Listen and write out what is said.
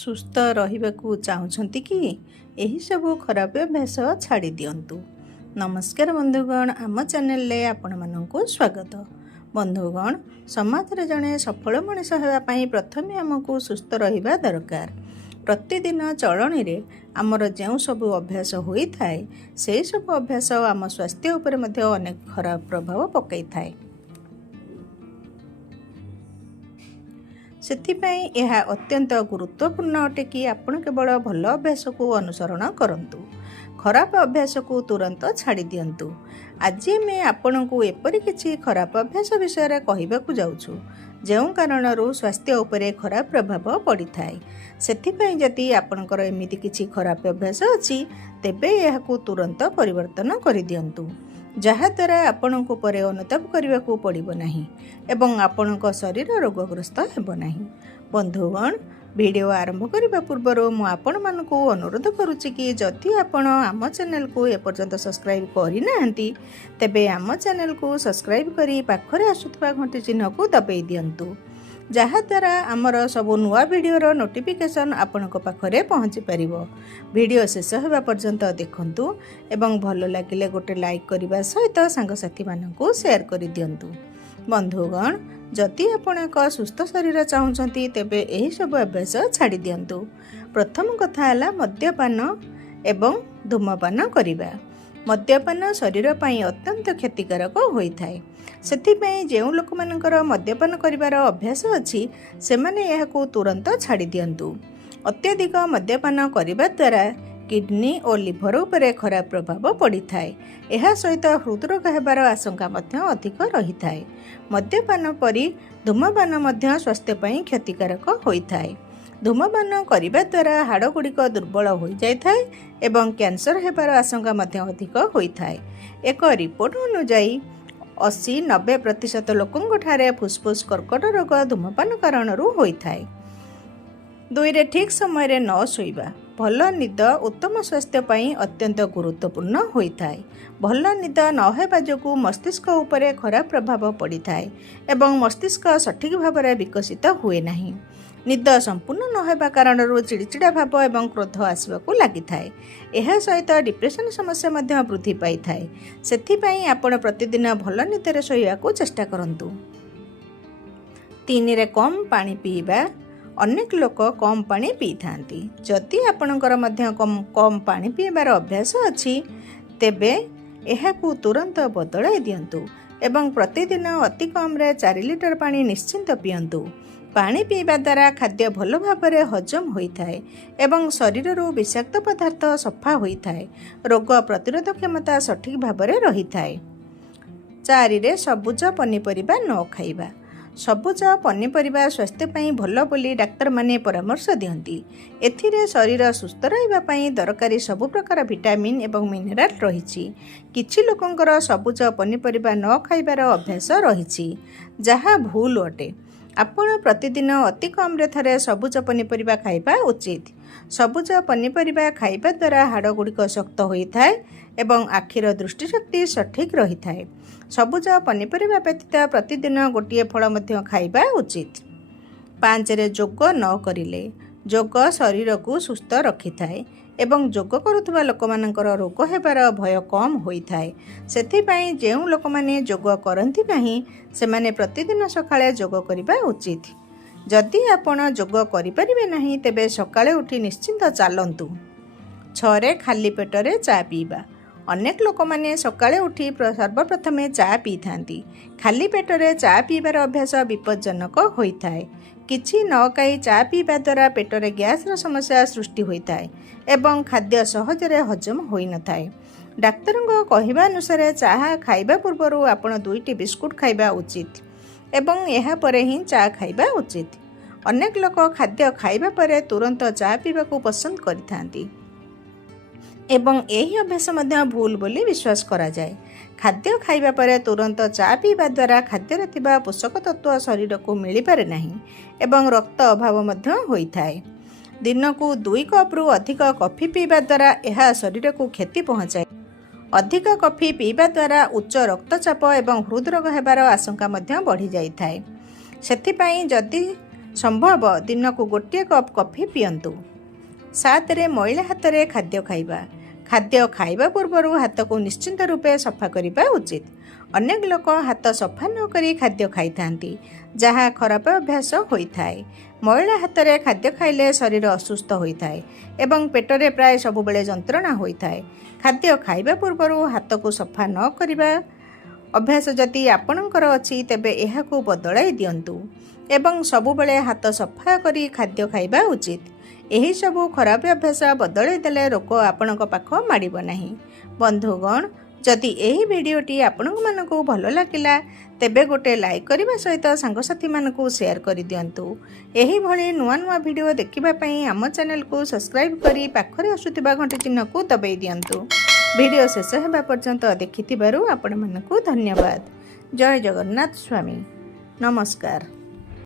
ସୁସ୍ଥ ରହିବାକୁ ଚାହୁଁଛନ୍ତି କି? ଏହି ସବୁ ଖରାପ ଅଭ୍ୟାସ ଛାଡ଼ି ଦିଅନ୍ତୁ। ନମସ୍କାର ବନ୍ଧୁଗଣ, ଆମ ଚ୍ୟାନେଲରେ ଆପଣମାନଙ୍କୁ ସ୍ୱାଗତ। ବନ୍ଧୁଗଣ, ସମାଜରେ ଜଣେ ସଫଳ ମଣିଷ ହେବା ପାଇଁ ପ୍ରଥମେ ଆମକୁ ସୁସ୍ଥ ରହିବା ଦରକାର। ପ୍ରତିଦିନ ଚଳଣିରେ ଆମର ଯେଉଁ ସବୁ ଅଭ୍ୟାସ ହୋଇଥାଏ, ସେହି ସବୁ ଅଭ୍ୟାସ ଆମ ସ୍ୱାସ୍ଥ୍ୟ ଉପରେ ମଧ୍ୟ ଅନେକ ଖରାପ ପ୍ରଭାବ ପକାଇଥାଏ। ସେଥିପାଇଁ ଏହା ଅତ୍ୟନ୍ତ ଗୁରୁତ୍ୱପୂର୍ଣ୍ଣ ଅଟେ କି ଆପଣ କେବଳ ଭଲ ଅଭ୍ୟାସକୁ ଅନୁସରଣ କରନ୍ତୁ, ଖରାପ ଅଭ୍ୟାସକୁ ତୁରନ୍ତ ଛାଡ଼ି ଦିଅନ୍ତୁ। ଆଜି ଆମେ ଆପଣଙ୍କୁ ଏପରି କିଛି ଖରାପ ଅଭ୍ୟାସ ବିଷୟରେ କହିବାକୁ ଯାଉଛୁ, ଯେଉଁ କାରଣରୁ ସ୍ୱାସ୍ଥ୍ୟ ଉପରେ ଖରାପ ପ୍ରଭାବ ପଡ଼ିଥାଏ। ସେଥିପାଇଁ ଯଦି ଆପଣଙ୍କର ଏମିତି କିଛି ଖରାପ ଅଭ୍ୟାସ ଅଛି, ତେବେ ଏହାକୁ ତୁରନ୍ତ ପରିବର୍ତ୍ତନ କରିଦିଅନ୍ତୁ, ଯାହାଦ୍ୱାରା ଆପଣଙ୍କୁ ପରେ ଅନୁତାପ କରିବାକୁ ପଡ଼ିବ ନାହିଁ ଏବଂ ଆପଣଙ୍କ ଶରୀର ରୋଗଗ୍ରସ୍ତ ହେବ ନାହିଁ। ବନ୍ଧୁଗଣ, ଭିଡ଼ିଓ ଆରମ୍ଭ କରିବା ପୂର୍ବରୁ ମୁଁ ଆପଣମାନଙ୍କୁ ଅନୁରୋଧ କରୁଛି କି ଯଦି ଆପଣ ଆମ ଚ୍ୟାନେଲକୁ ଏପର୍ଯ୍ୟନ୍ତ ସବସ୍କ୍ରାଇବ୍ କରିନାହାନ୍ତି, ତେବେ ଆମ ଚ୍ୟାନେଲକୁ ସବସ୍କ୍ରାଇବ୍ କରି ପାଖରେ ଆସୁଥିବା ଘଣ୍ଟି ଚିହ୍ନକୁ ଦବାଇ ଦିଅନ୍ତୁ, ଯାହାଦ୍ୱାରା ଆମର ସବୁ ନୂଆ ଭିଡ଼ିଓର ନୋଟିଫିକେସନ୍ ଆପଣଙ୍କ ପାଖରେ ପହଞ୍ଚି ପାରିବ। ଭିଡ଼ିଓ ଶେଷ ହେବା ପର୍ଯ୍ୟନ୍ତ ଦେଖନ୍ତୁ ଏବଂ ଭଲ ଲାଗିଲେ ଗୋଟେ ଲାଇକ୍ କରିବା ସହିତ ସାଙ୍ଗସାଥିମାନଙ୍କୁ ସେୟାର କରିଦିଅନ୍ତୁ। ବନ୍ଧୁଗଣ, ଯଦି ଆପଣ ଏକ ସୁସ୍ଥ ଶରୀର ଚାହୁଁଛନ୍ତି, ତେବେ ଏହିସବୁ ଅଭ୍ୟାସ ଛାଡ଼ି ଦିଅନ୍ତୁ। ପ୍ରଥମ କଥା ହେଲା ମଦ୍ୟପାନ ଏବଂ ଧୂମପାନ କରିବା। ମଦ୍ୟପାନ ଶରୀର ପାଇଁ ଅତ୍ୟନ୍ତ କ୍ଷତିକାରକ ହୋଇଥାଏ। ସେଥିପାଇଁ ଯେଉଁ ଲୋକମାନଙ୍କର ମଦ୍ୟପାନ କରିବାର ଅଭ୍ୟାସ ଅଛି, ସେମାନେ ଏହାକୁ ତୁରନ୍ତ ଛାଡ଼ି ଦିଅନ୍ତୁ। ଅତ୍ୟଧିକ ମଦ୍ୟପାନ କରିବା ଦ୍ୱାରା କିଡନୀ ଓ ଲିଭର ଉପରେ ଖରାପ ପ୍ରଭାବ ପଡ଼ିଥାଏ। ଏହା ସହିତ ହୃଦରୋଗ ହେବାର ଆଶଙ୍କା ମଧ୍ୟ ଅଧିକ ରହିଥାଏ। ମଦ୍ୟପାନ ପରି ଧୂମପାନ ମଧ୍ୟ ସ୍ୱାସ୍ଥ୍ୟ ପାଇଁ କ୍ଷତିକାରକ ହୋଇଥାଏ। ଧୂମପାନ କରିବା ଦ୍ୱାରା ହାଡ଼ଗୁଡ଼ିକ ଦୁର୍ବଳ ହୋଇଯାଇଥାଏ ଏବଂ କ୍ୟାନ୍ସର ହେବାର ଆଶଙ୍କା ମଧ୍ୟ ଅଧିକ ହୋଇଥାଏ। ଏକ ରିପୋର୍ଟ ଅନୁଯାୟୀ 80-90% ଲୋକଙ୍କଠାରେ ଫୁସ୍ଫୁସ୍ କର୍କଟ ରୋଗ ଧୂମପାନ କାରଣରୁ ହୋଇଥାଏ। 2. ଠିକ୍ ସମୟରେ ନ ଶୋଇବା। ଭଲ ନିଦ ଉତ୍ତମ ସ୍ୱାସ୍ଥ୍ୟ ପାଇଁ ଅତ୍ୟନ୍ତ ଗୁରୁତ୍ୱପୂର୍ଣ୍ଣ ହୋଇଥାଏ। ଭଲ ନିଦ ନ ହେବା ଯୋଗୁଁ ମସ୍ତିଷ୍କ ଉପରେ ଖରାପ ପ୍ରଭାବ ପଡ଼ିଥାଏ ଏବଂ ମସ୍ତିଷ୍କ ସଠିକ୍ ଭାବରେ ବିକଶିତ ହୁଏ ନାହିଁ। ନିଦ ସମ୍ପୂର୍ଣ୍ଣ ନ ହେବା କାରଣରୁ ଚିଡ଼ିଚିଡ଼ା ଭାବ ଏବଂ କ୍ରୋଧ ଆସିବାକୁ ଲାଗିଥାଏ। ଏହା ସହିତ ଡିପ୍ରେସନ୍ ସମସ୍ୟା ମଧ୍ୟ ବୃଦ୍ଧି ପାଇଥାଏ। ସେଥିପାଇଁ ଆପଣ ପ୍ରତିଦିନ ଭଲ ନିଦରେ ଶୋଇବାକୁ ଚେଷ୍ଟା କରନ୍ତୁ। 3. କମ୍ ପାଣି ପିଇବା। ଅନେକ ଲୋକ କମ୍ ପାଣି ପିଇଥାନ୍ତି। ଯଦି ଆପଣଙ୍କର ମଧ୍ୟ କମ୍ ପାଣି ପିଇବାର ଅଭ୍ୟାସ ଅଛି, ତେବେ ଏହାକୁ ତୁରନ୍ତ ବଦଳାଇ ଦିଅନ୍ତୁ ଏବଂ ପ୍ରତିଦିନ ଅତି କମ୍ରେ 4 ଲିଟର ପାଣି ନିଶ୍ଚିନ୍ତ ପିଅନ୍ତୁ। ପାଣି ପିଇବା ଦ୍ୱାରା ଖାଦ୍ୟ ଭଲ ଭାବରେ ହଜମ ହୋଇଥାଏ ଏବଂ ଶରୀରରୁ ବିଷାକ୍ତ ପଦାର୍ଥ ସଫା ହୋଇଥାଏ। ରୋଗ ପ୍ରତିରୋଧ କ୍ଷମତା ସଠିକ୍ ଭାବରେ ରହିଥାଏ। 4. ସବୁଜ ପନିପରିବା ନ ଖାଇବା। ସବୁଜ ପନିପରିବା ସ୍ୱାସ୍ଥ୍ୟ ପାଇଁ ଭଲ ବୋଲି ଡାକ୍ତରମାନେ ପରାମର୍ଶ ଦିଅନ୍ତି। ଏଥିରେ ଶରୀର ସୁସ୍ଥ ରହିବା ପାଇଁ ଦରକାରୀ ସବୁ ପ୍ରକାର ଭିଟାମିନ୍ ଏବଂ ମିନେରାଲ୍ ରହିଛି। କିଛି ଲୋକଙ୍କର ସବୁଜ ପନିପରିବା ନ ଖାଇବାର ଅଭ୍ୟାସ ରହିଛି, ଯାହା ଭୁଲ ଅଟେ। ଆପଣ ପ୍ରତିଦିନ ଅତି କମ୍ରେ ଥରେ ସବୁଜ ପନିପରିବା ଖାଇବା ଉଚିତ। ସବୁଜ ପନିପରିବା ଖାଇବା ଦ୍ୱାରା ହାଡ଼ଗୁଡ଼ିକ ଶକ୍ତ ହୋଇଥାଏ ଏବଂ ଆଖିର ଦୃଷ୍ଟିଶକ୍ତି ସଠିକ୍ ରହିଥାଏ। ସବୁଜ ପନିପରିବା ବ୍ୟତୀତ ପ୍ରତିଦିନ ଗୋଟିଏ ଫଳ ମଧ୍ୟ ଖାଇବା ଉଚିତ। 5. ଯୋଗ ନ କରିଲେ। ଯୋଗ ଶରୀରକୁ ସୁସ୍ଥ ରଖିଥାଏ ଏବଂ ଯୋଗ କରୁଥିବା ଲୋକମାନଙ୍କର ରୋଗ ହେବାର ଭୟ କମ୍ ହୋଇଥାଏ। ସେଥିପାଇଁ ଯେଉଁ ଲୋକମାନେ ଯୋଗ କରନ୍ତି ନାହିଁ, ସେମାନେ ପ୍ରତିଦିନ ସକାଳେ ଯୋଗ କରିବା ଉଚିତ। ଯଦି ଆପଣ ଯୋଗ କରିପାରିବେ ନାହିଁ, ତେବେ ସକାଳେ ଉଠି ନିଶ୍ଚିନ୍ତ ଚାଲନ୍ତୁ। 6. ଖାଲି ପେଟରେ ଚା ପିଇବା। ଅନେକ ଲୋକମାନେ ସକାଳେ ଉଠି ସର୍ବପ୍ରଥମେ ଚା ପିଇଥାନ୍ତି। ଖାଲି ପେଟରେ ଚା ପିଇବାର ଅଭ୍ୟାସ ବିପଜ୍ଜନକ ହୋଇଥାଏ। କିଛି ନ ଖାଇ ଚା ପିଇବା ଦ୍ୱାରା ପେଟରେ ଗ୍ୟାସ୍ର ସମସ୍ୟା ସୃଷ୍ଟି ହୋଇଥାଏ ଏବଂ ଖାଦ୍ୟ ସହଜରେ ହଜମ ହୋଇନଥାଏ। ଡାକ୍ତରଙ୍କ କହିବା ଅନୁସାରେ ଚାହା ଖାଇବା ପୂର୍ବରୁ ଆପଣ 2ଟି ବିସ୍କୁଟ୍ ଖାଇବା ଉଚିତ ଏବଂ ଏହାପରେ ହିଁ ଚା ଖାଇବା ଉଚିତ। ଅନେକ ଲୋକ ଖାଦ୍ୟ ଖାଇବା ପରେ ତୁରନ୍ତ ଚା ପିଇବାକୁ ପସନ୍ଦ କରିଥାନ୍ତି ଏବଂ ଏହି ଅଭ୍ୟାସ ମଧ୍ୟ ଭୁଲ ବୋଲି ବିଶ୍ୱାସ କରାଯାଏ। ଖାଦ୍ୟ ଖାଇବା ପରେ ତୁରନ୍ତ ଚା ପିଇବା ଦ୍ୱାରା ଖାଦ୍ୟରେ ଥିବା ପୋଷକ ତତ୍ତ୍ୱ ଶରୀରକୁ ମିଳିପାରେ ନାହିଁ ଏବଂ ରକ୍ତ ଅଭାବ ମଧ୍ୟ ହୋଇଥାଏ। ଦିନକୁ 2 କପ୍ରୁ ଅଧିକ କଫି ପିଇବା ଦ୍ୱାରା ଏହା ଶରୀରକୁ କ୍ଷତି ପହଞ୍ଚାଏ। ଅଧିକ କଫି ପିଇବା ଦ୍ୱାରା ଉଚ୍ଚ ରକ୍ତଚାପ ଏବଂ ହୃଦରୋଗ ହେବାର ଆଶଙ୍କା ମଧ୍ୟ ବଢ଼ିଯାଇଥାଏ। ସେଥିପାଇଁ ଯଦି संभव दिन को गोटे कप कॉफी पियंतु। 7 मैला हाथ में खाद्य खाइबा। खाद्य खाइबा पूर्व हाथ को निश्चिंत रूपे सफा करने उचित। अनेक लोक हाथ सफा न करी खाद्य खाई थांती, जहाँ खराब अभ्यास होता है। मैला हाथ में खाद्य खाइले शरीर असुस्थ होता है एवं पेटरे प्राय सबुबले जंत्रणा होता है। खाद्य खाइबा पूर्व हाथ को सफा न करिबा अभ्यास जदि आपणकर अछि तेबे एहाकु बदलाई दियंतु एवं सबुबले हाथ सफा करी खाद्य खाइबा उचित। एही सबु खराब अभ्यास बदलाई देले रोग आपणक पाख माडिब नाही। बंधुगण, जदि एही भिडियोटी आपणक मानकु भल लागिला तेबे गोटे लाइक करने सहित सांगसाथी मानकु शेयर कर दियंतु। एही भली नुआ नुआ भिडियो देखिबा पई आम चैनल को सब्सक्राइब करी पाखरे आसुथिबा घंटी चिन्ह को दबाई दियंतु। भिडियो शेष हेबा पर्यंत देखिथिबारु आपण मानकु धन्यवाद। जय जगन्नाथ स्वामी। नमस्कार।